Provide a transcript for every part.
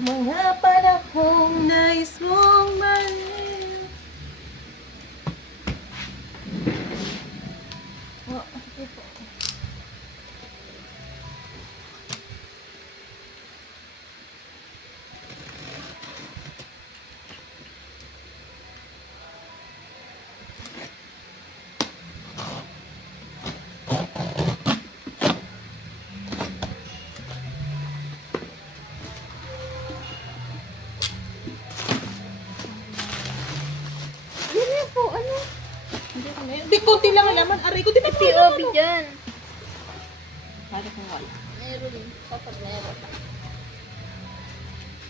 Mga panahong nais mong maliw. Oh, okay po. Yan po, ano? Hindi, konti lang ang laman. Aray ko, di ba POV dyan. Para kung wala. Meron. Kapag meron.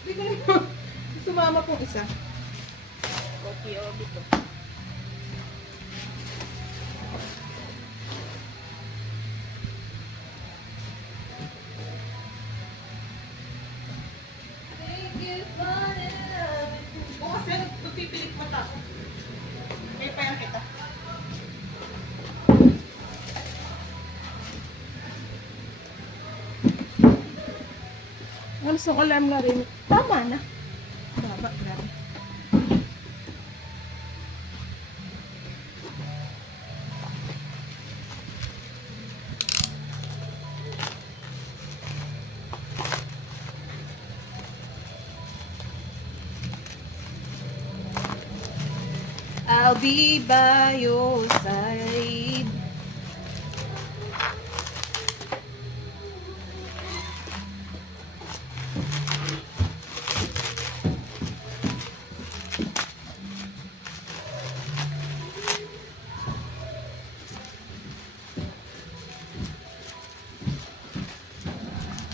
Hindi ko lang. Sumama pong isa. O POV to. Bukas yan, magpipilit mata. May payang kita. Alas ng alarm na rin. Tama na. Baba na rin. I'll be by your side.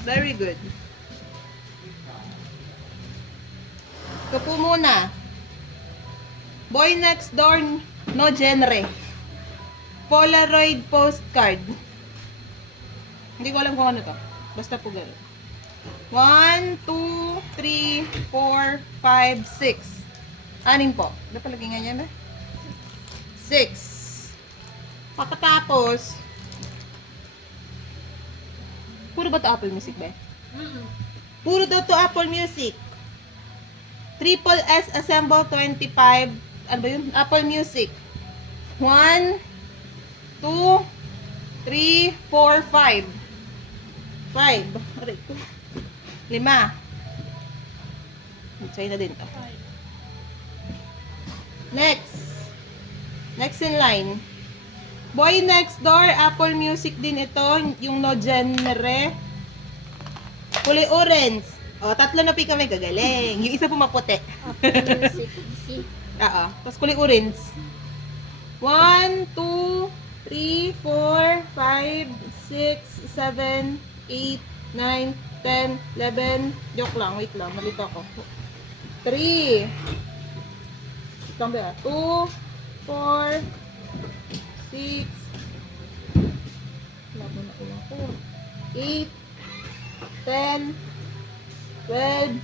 Very good. Ito po muna. Boy Next Door, no genre. Polaroid postcard. Hindi ko alam kung ano to. Basta po gano'n. 1, 2, 3, 4, 5, 6. Anim po. Ano palagi nga niya ba? 6. Pagkatapos, puro ba to Apple Music ba? Puro daw to Apple Music. Triple S Assemble 25. Ano ba yun? Apple Music. 1, 2, 3, 4, 5. 5. Aray ko. 5. Sa'yo na din to. Next. Next in line. Boy Next Door, Apple Music din ito. Yung no genre. Kulay orange. O, 3 na pi kami. Gagaling. Yung isa po maputi. Apple Music. DC. Oo. Tapos kulay orange. 1, 2, 3, 4, 5, 6, 7, 8, 9, 10, 11. Joke lang. Wait lang. Malito ako. 3. Wait lang ba? 2, 4, 6. Labo na ulang ko. 8, 10, 12,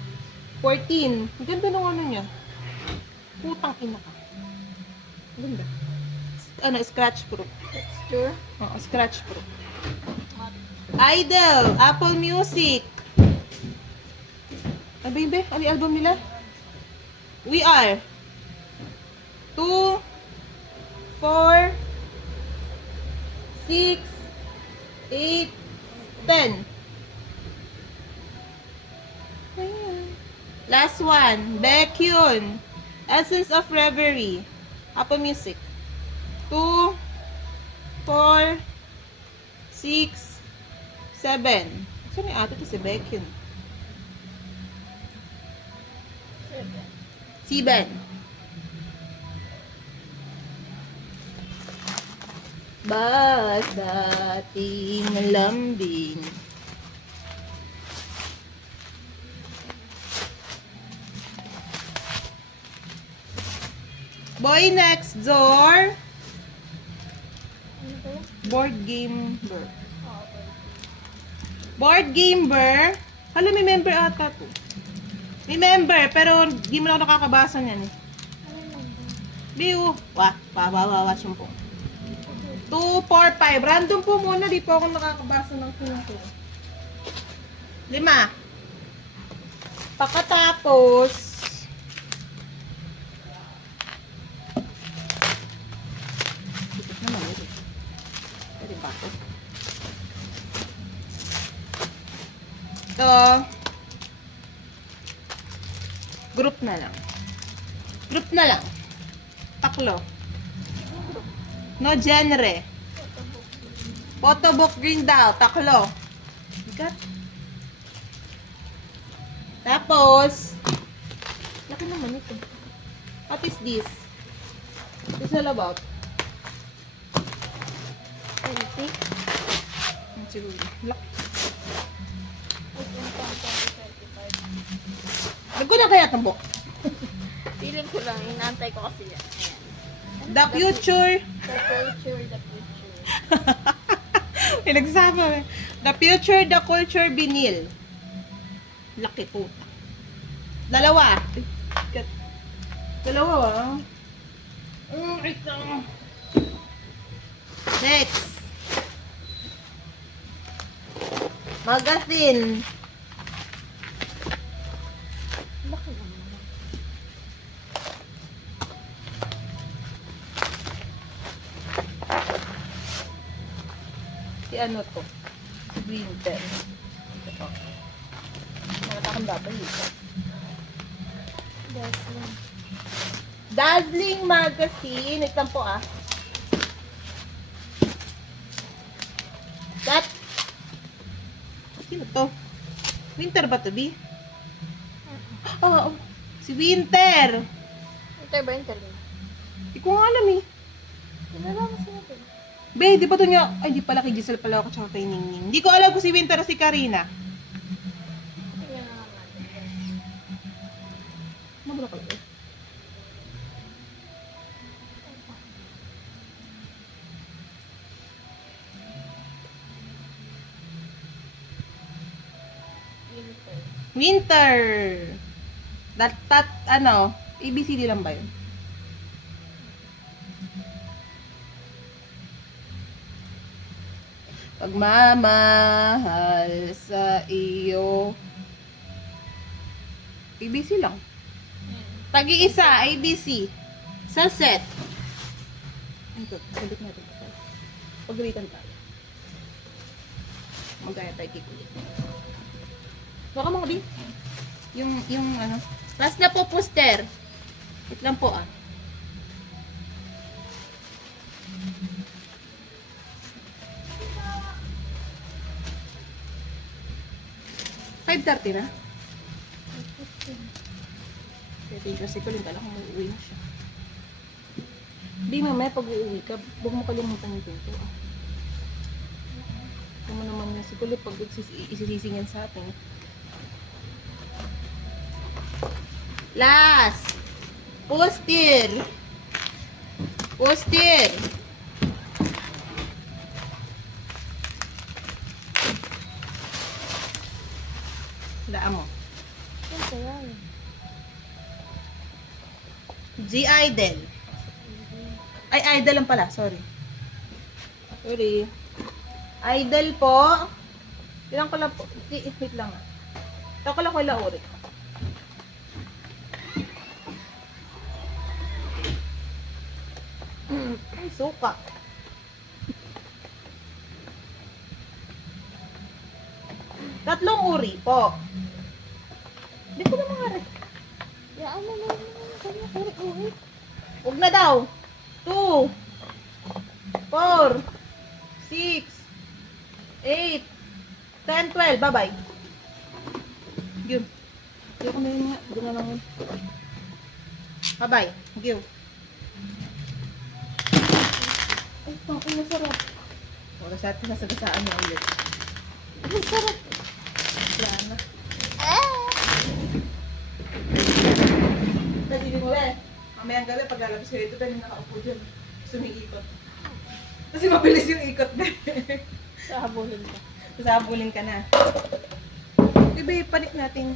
14. Ang ganda ng ano niya. Putang ina ka. Ang ganda. Ano, scratch proof. Texture. Oo, scratch proof. Idol, Apple Music. Ano ba yun, be? Ano yung album nila? We Are. 2, 4, 6, 8, 10. Last one, Baekhyun. Essence of Reverie. Apple Music. 2, 4, 6, 7. Saan yung ate to si Baekhyun? 7. Basta ating lambing. Boy Next Door. Ano to? Board Gamer. Board Gamer. Hala, may member ata to. May member, pero di mo na ako nakakabasa niyan eh. Ano yun? Biu. Wah, yung po. 2, 4, 5. Random po muna. Di po ako nakakabasa ng pinto. 5. Pagkatapos, ikot naman ulit. Pwede ba ito? Ito, group na lang. Group na lang. Taklo. No genre. Photobook green daw. Taklo. Ikat. Tapos, Laki naman ito. what is this? It's all about. Healthy. Siguro. Laki. Nagko na kaya itong book? Feeling ko lang, inaantay ko kasi yan. Ayan. The future. The culture, the future. Pinagsama eh. The future, the culture, vinyl. Laki po. Dalawa. Dalawa ah. Wait lang. Next. Magazine. Laki naman. Si ano to? Si Green Pen. Ito. Nakita akong dapat dito. That's one. Dazzling Magazine. Ito po ah. That. Sino to? Winter ba to, B? Oo. Si Winter. Ito ba yung tali? Hindi ko nga alam eh. Pinalaman siya natin. Be, di ba to niya? Ay, di pala kay Giselle pala ako tsaka kay Ningning. Hindi ko alam kung si Winter o si Karina. Tingnan na nga natin. Mabula pala eh. Winter. Winter. Ano, ABCD lang ba yun? Pagmamahal sa iyo. ABC lang. Tag-iisa, ABC. Sa set. Ito, balik natin ito. Pagalitan tayo. Magkaya tayo kikulit. Baka mga B. Yung ano. Last na po poster. Wait lang po ah. $5.30 na? Pwede kasi ko lang kung uuwi na siya. Di mamaya pag uuwi ka, huwag mo kalimutan yung pinto ah. Ito mo naman yung si Kulit pag isisisingin sa atin. Last! Poster! Poster! Daan mo. Ito yan. G-Idol. Ay, Idol lang pala. Sorry. Sorry. Idol po. Ilang ko lang po. Wait lang ah. Ito ko lang ko lauri. Ay, suka. Tatlong uri po. Hindi ko na maharap. Yan na lang. Kanya kuri-uri. Huwag na daw. 2, 4, 6, 8, 10, 12. Bye-bye. Yun. Ayoko na yun nga. Doon na lang yun. Bye-bye. Thank you. Ay, pang masarap. Wala siya at sasagasaan niya ulit. Ang sarap. Wala na. Ah! Kasi hindi mo eh. Mamayang gabi, pag lalabas ko ito, dahil nakaupo dyan. Sumiikot. Kasi mabilis yung ikot na. Sahabulin ka. Sasabulin ka na. Diba, panik natin